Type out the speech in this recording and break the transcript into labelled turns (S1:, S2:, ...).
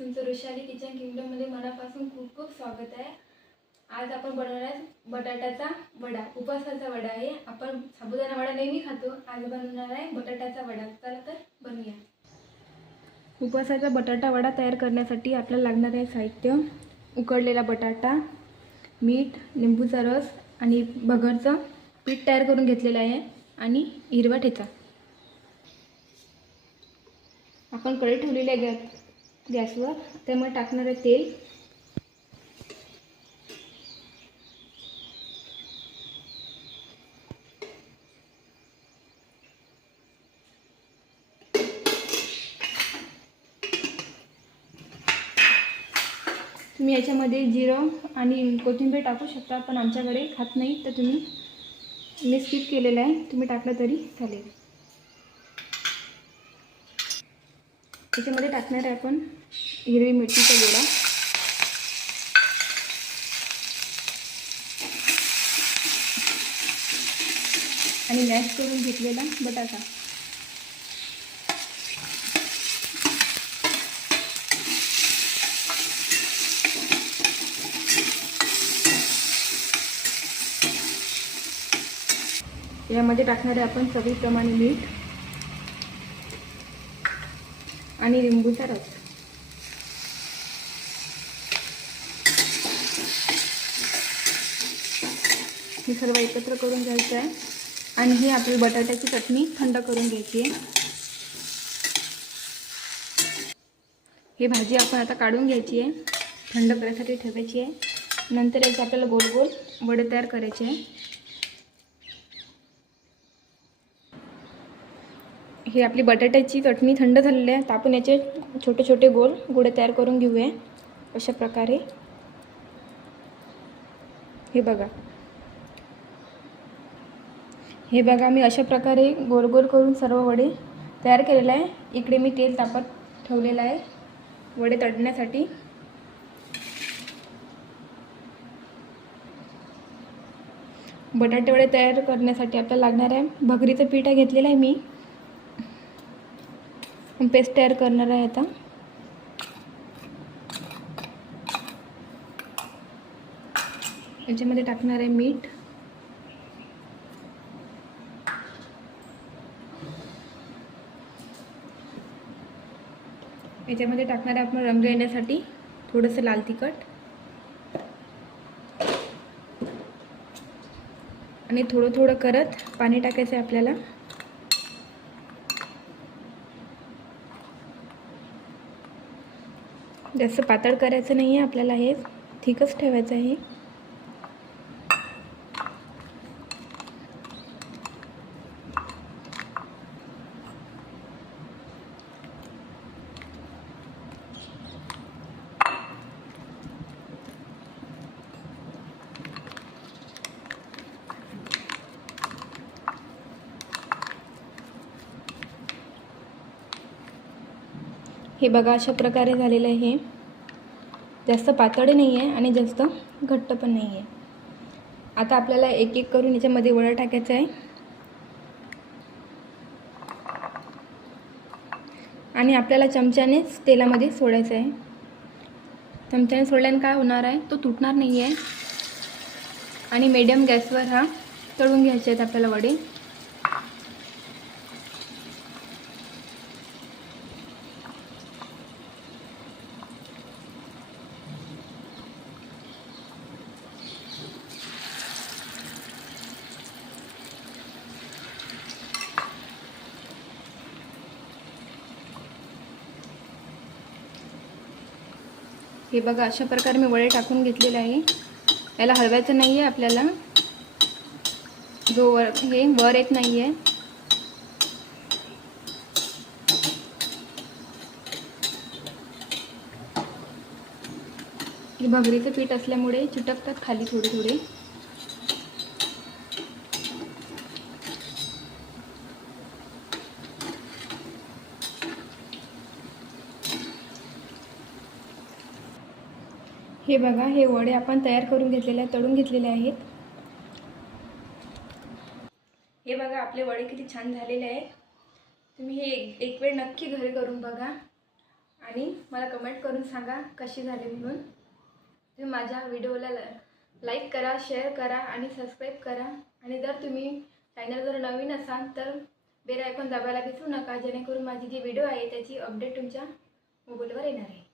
S1: तुमचं रुषारी किचन किमनमध्ये मनापासून खूप खूप स्वागत आहे. आज आपण बनवणार आहे बटाट्याचा वडा उपवासाचा वडा आहे. आपण साबुदाणा वडा नेहमी खातो. आज बनवणार आहे बटाट्याचा वडा. चला तर बनवूया. उपवासाचा बटाटा वडा तयार करण्यासाठी आपल्याला लागणार आहे साहित्य उकडलेला बटाटा मीठ लिंबूचा रस आणि भगरचं पीठ तयार करून घेतलेलं आहे आणि हिरवा ठेचा. आपण कढई ठेवलेली आहे गॅस गॅसवर त्यामुळे टाकणार आहे तेल. तुम्ही याच्यामध्ये जिरं आणि कोथिंबीर टाकू शकता पण आमच्याकडे खात नाही तर तुम्ही मी स्किप केलेलं आहे. तुम्ही टाकलं तरी चालेल. त्याच्यामध्ये टाकणार आहे आपण हिरवी मिरचीचा गोळा. आणि मॅश करून घेतलेला बटाटा. यामध्ये टाकणार आहे आपण चवीप्रमाणे मीठ. आणि लिंबूचा रस. हे सर्व एकत्र करून घ्यायचं आहे. आणि ही आपली बटाट्याची चटणी थंड करून घ्यायची आहे. ही भाजी आपण आता काढून घ्यायची आहे. थंड करण्यासाठी ठेवायची आहे. नंतर याचे आपल्याला गोल गोल वडे तयार करायचे आहे. हे आपली बटाट्याची चटणी थंड झालेली आहे. तर आपण याचे छोटे छोटे गोल गोडे तयार करून घेऊया. अशा प्रकारे. हे बघा. हे बघा मी अशा प्रकारे गोल गोल करून सर्व वडे तयार केलेलं आहे. इकडे मी तेल तापत ठेवलेलं आहे. वडे तडण्यासाठी बटाटे वडे तयार करण्यासाठी आपल्याला लागणार आहे. भगरीचं पीठ घेतलेलं आहे मी. पेस्ट तयार करणार आहे आता. याच्यामध्ये टाकणार आहे मीठ. याच्यामध्ये टाकणार आहे आपण रंग येण्यासाठी थोडंसं लाल तिखट. आणि थोडं थोडं करत पाणी टाकायचं आहे आपल्याला. जास्त पातळ करायचं नाही आहे आपल्याला हे. ठीकच ठेवायचं आहे. हे बघा अशा प्रकारे झालेलं आहे हे. जास्त पातळ नाही आहे आणि जास्त घट्ट पण नाही आहे. आता आपल्याला एक एक करून याच्यामध्ये वडा टाकायचा आहे. आणि आपल्याला चमच्यानेच तेलामध्ये सोडायचं आहे. चमच्याने सोडल्याने काय होणार आहे? तो तुटणार नाही आहे. आणि मिडियम गॅसवर हा तळून घ्यायचे आहेत आपल्याला वडे. हे बघा अशा प्रकारे मी वडे टाकून घेतलेले आहे. याला हलवायचं नाही आहे आपल्याला. जो वर हे वर येत नाही आहे हे भगरीचं पीठ असल्यामुळे चिटकतात खाली थोडे थोडे. हे बघा हे वडे आपण तयार करून घेतलेले आहेत तळून घेतलेले आहेत. हे बघा आपले वडे किती छान झालेले आहेत. तुम्ही हे एक एक वेळ नक्की घरी करून बघा. आणि मला कमेंट करून सांगा कशी झाले म्हणून. तुम्ही माझ्या व्हिडिओला लाईक करा शेअर करा आणि सबस्क्राईब करा. आणि जर तुम्ही चॅनलवर नवीन असाल तर बेल आयकॉन दाबायला विसरू नका जेणेकरून माझी जी व्हिडिओ आहे त्याची अपडेट तुमच्या मोबाईलवर येणार आहे.